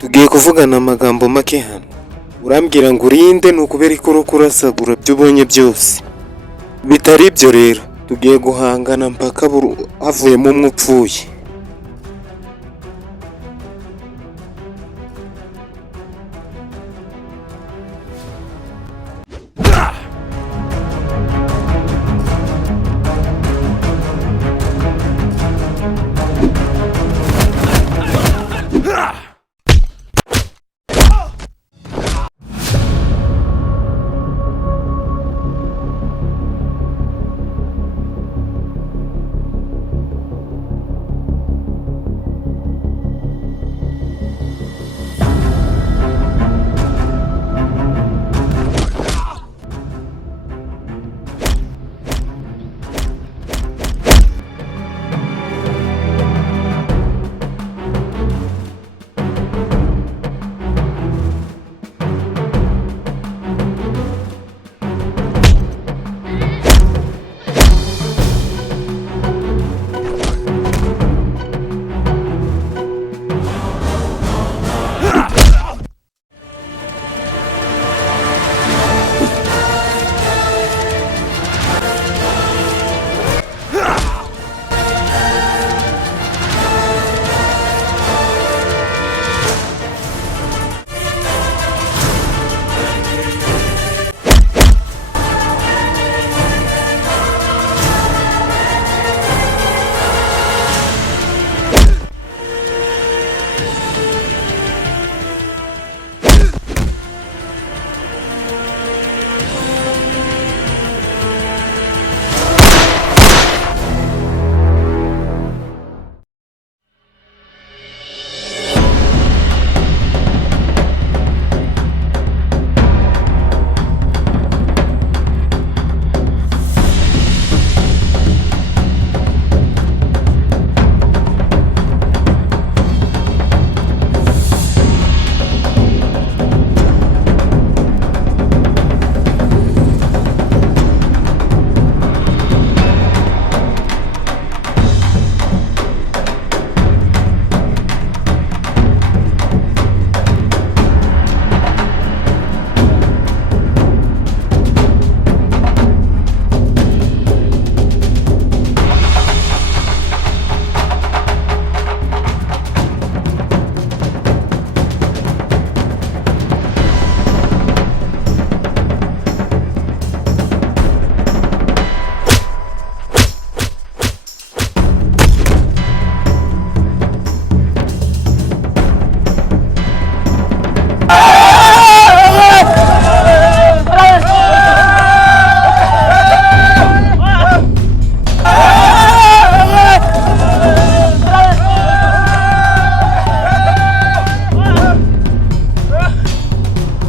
Tugiye kuvugana amagambo make hano. Urambwira ngo urinde ni ukubera ko uri kurasagura ibyo ubonye byose. Bitari ibyo rero, tugiye guhangana mpaka havuyemo umwe upfuye.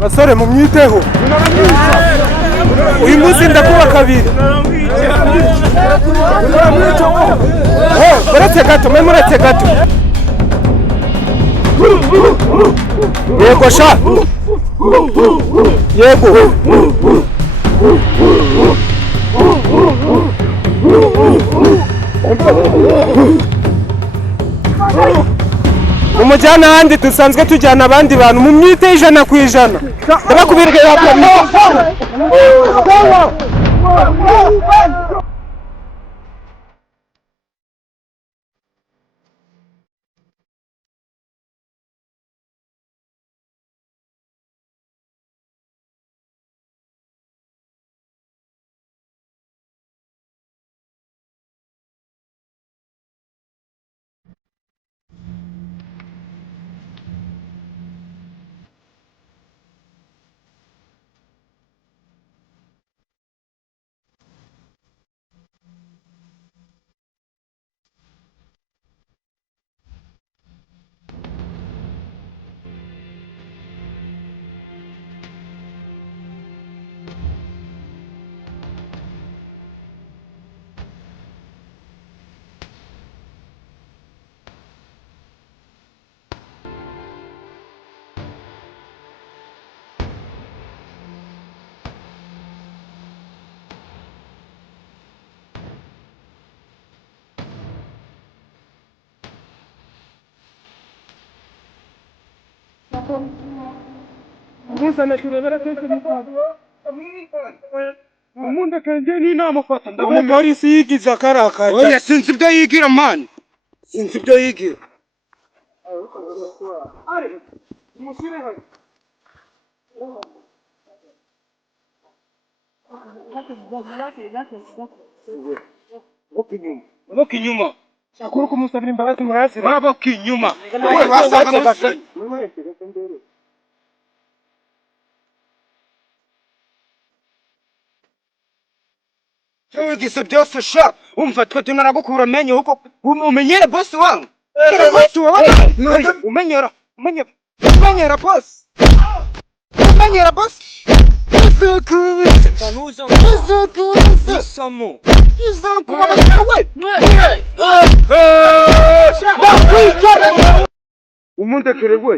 Basore mumwiteho. Uyu munsi ndakuba kabiri. Muretse gato, muretse gato. Yego sha. Yego. Umujyana ahandi dusanzwe tujyana abandi bantu mu myite 100%. Ndabakubirira muzana turebera twese mutwara umuntu akanje ni namufata umupolisi yigize akarakara oya sinzi ibyo yigira mani sinzi ibyo yigira Boka inyuma shakuru kumusabira imbabazi murazira baboka inyuma wowe wasanga bose wigize byose sha umva twe tunaragukura menye huko umenyere bosi wangu bosi wangu umenyera umenyera bosi umenyera bosi umundekere we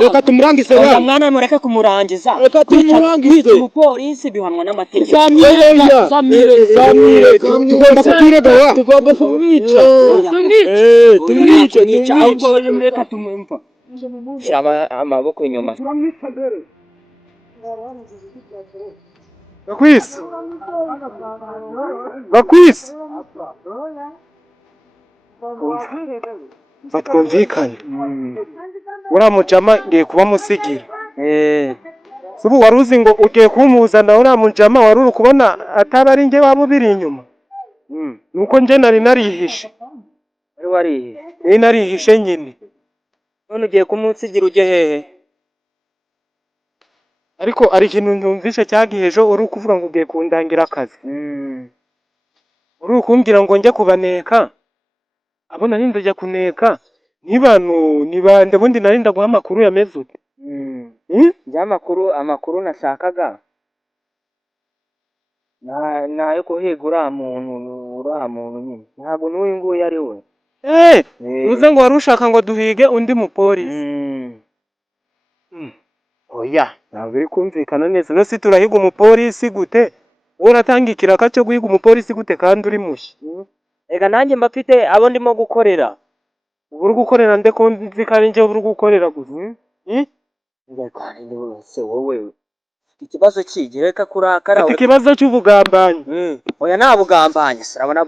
reka tumurangize oya mwana mureke kumurangiza reka tumurangize umupolisi bihanwa n'amategeko Samire tugomba kutirega wa tugomba kumwica tumwica ahubwo reka tumumva shira amaboko inyuma bakwisi batwumvikanye uramujama ngiye kuba musigira subu wari uzi ngo ugiye kumuzana uramujama wari uri kubona ataba ari nge waba ubiri inyuma nuko nje nari narihishe narihishe nyine none ugiye kumusigira ujye hehe ariko ari ikintu numvishe cyagihejo uri kuvuga ngo ugiye kundangira akazi uri kumbwira ngo njye kubaneka abo nari ndajya kuneka nibande bundi nari ndaguha amakuru yameze ute amakuru nashakaga nayo kuhiga uriya muntu nyine ntabwo n'uyu nguyu ari we uze ngo wari ushaka ngo duhige undi mupolisi oya ntabwo biri kumvikana neza no si turahiga umupolisi gute wowe uratanga ikiraka cyo guhiga umupolisi gute kandi uri mushya ega nanjye mba mfite abo ndimo gukorera ubu uri gukorera nde ko nzi ko ari njye uri gukorera gusa se wowe ikibazo kigereka kurakara ati ikibazo cy'ubugambanyi oya nta bugambanyi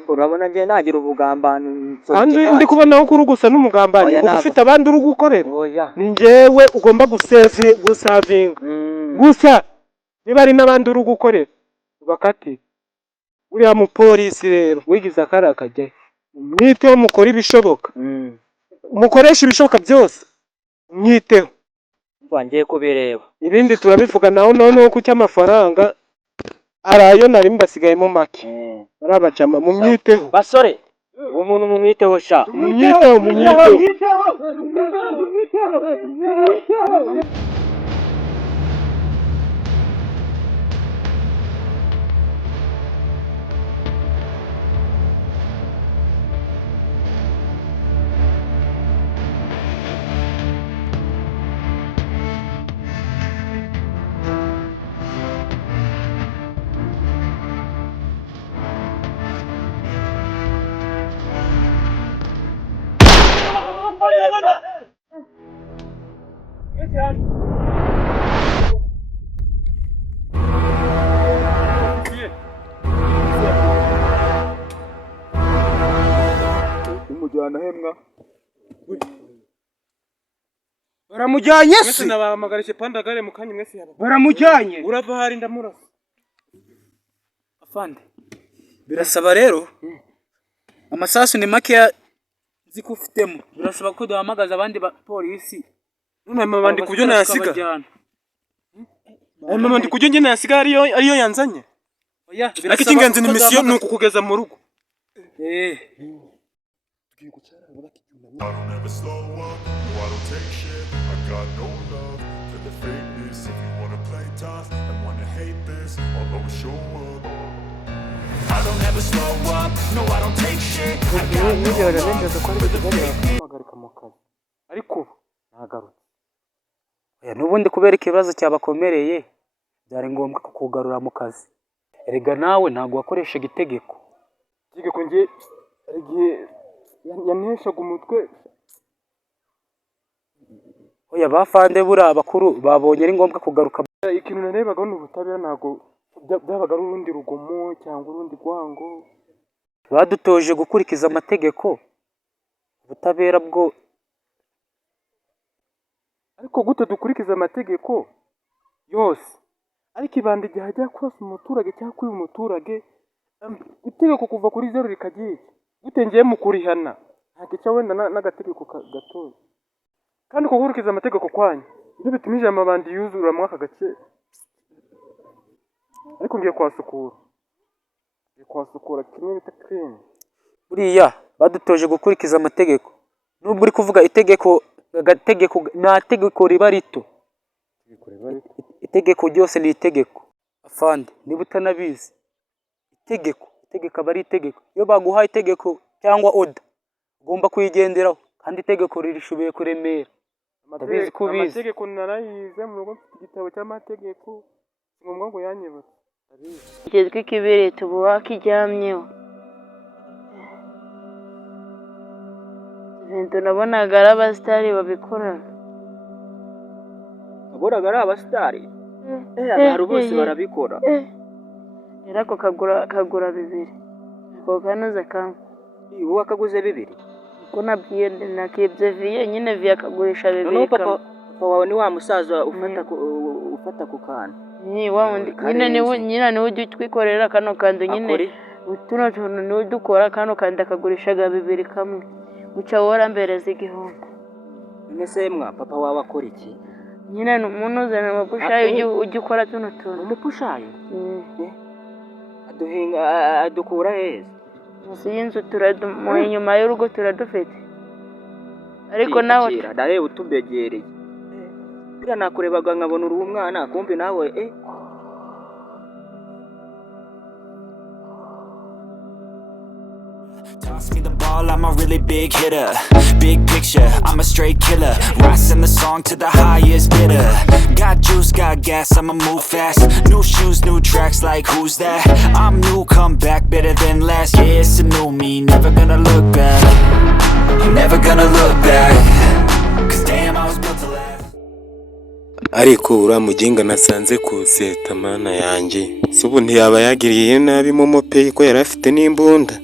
urabona njye nagira ubugambanyi kandi ndi kubonaho kuri gusa n'umugambanyi kuko ufite abandi uri gukorera ni njyewe ugomba gusavinga gusa niba ari n'abandi uri gukorera bakati uriya mupolisi rero wigize akari akajyayo mwiteho mukora ibishoboka mukoresha ibishoboka byose mwiteho ngiye kubireba ibindi turabivuga naho noneho ku cy'amafaranga arayo nari mbasigayemo make barabacama mu myiteho basore uwo muntu mumwiteho sha mwiteho umujyana hemwa baramujyanye se nabahamagarishe pandagare mu kanya mwese yaba baramujyanye urava hari ndamurasa afande birasaba rero Amasasu ni makeya zikufitemo. Birasaba ko duhamagaza abandi polisi. None mama ndi kubyo nasiga. Mama ndi kubyo nyine nasiga ariyo yanzanye. Oya, ariko ikingenzi ni mission nuko kugeza mu rugo. I don't ever slow up, no I don't take shit. I got no love for the fakeness. If you wanna play tough and wanna hate this, I'll always show up. I don't ever slow up, no I don't take shit. I got no love for the fakeness. Ariko nagarutse. Oya, nubundi kubera ikibazo cyabakomereye byari ngombwa kukugarura mu kazi. Erega nawe ntago wakoreshaga itegeko. Itegeko ngiye igihe yaneshaga umutwe. Oya, bafande buri abakuru babonye ari ngombwa kugaruka. Ikintu narebaga n'ubutabera ntago byabaga ari urundi rugomo cyangwa urundi rwango. Badutoje gukurikiza amategeko. Ubutabera bwo ariko gute dukurikiza amategeko yose, ariko ibanda igihe hajya kwasa umuturage cyangwa kwiba umuturage, itegeko kuva kuri 0 rikagiye gute ngiye mu kurihana ntagica wenda n'agategeko gatoya, kandi kugurikiza amategeko kwanyu ibyo bitumije amabandi yuzura mu aka gace. Ariko ngiye kwasukura kimwe bita clean. Buriya badutoje gukurikiza amategeko. Nubwo uri kuvuga itegeko nta tegeko riba rito. Itegeko ryose ni itegeko. Afande niba utanabizi, itegeko aba ari itegeko. Iyo baguhaye itegeko cyangwa order ugomba kuyigenderaho, kandi itegeko ririshubiye kuremera. Ndabizi ko ubizi. Amategeko narayize mu rugo, igitabo cy'amategeko ngombwa ngo yanyibutse. Kizwi kibere tubuha kijyamyeho. Ibintu nabonaga ari abasitari babikora. Aboraga ari abasitari? Hari bose barabikora. Rero ako kagura 2. Ako kanoze kamwe. Uwo akaguze 2? Ko nabwiye nakibye viye nyine viye akagurisha 2. No papa wawe ni wa musaza ufata ku kana. Ni wa wundi nyine ni ujye twikorera kano kando nyine. Utuno tuntu ni udukora kano kandi akagurishaga 2 kamwe. Uca wora mbere z'igihombo. Nese mwa papa wawe akora iki? Nyine umuntu uzana amapushayo ujye ukora tuno tuntu. Umupushayo? Adukura heza. Musi y'inzu mu inyuma y'urugo turadufite. Ariko nawe ndahe utubegereye. Bira nakurebaga nkabona uri umwana kumbe nawe Toss me the ball, I'm a really big hitter. Big picture, I'm a straight killer. Rising the song to the highest bidder. Got juice, got gas, I'ma move fast. New shoes, new tracks, like who's that? I'm new, come back, better than last. Yeah, it's a new me, never gonna look back. I'm never gonna look back. Cause damn, I was built to last. Ariko uramuginga nasanze kuseta mana yanjye. Subu ntiyaba yagiriye nabi momo pe ko yari afite n'imbunda.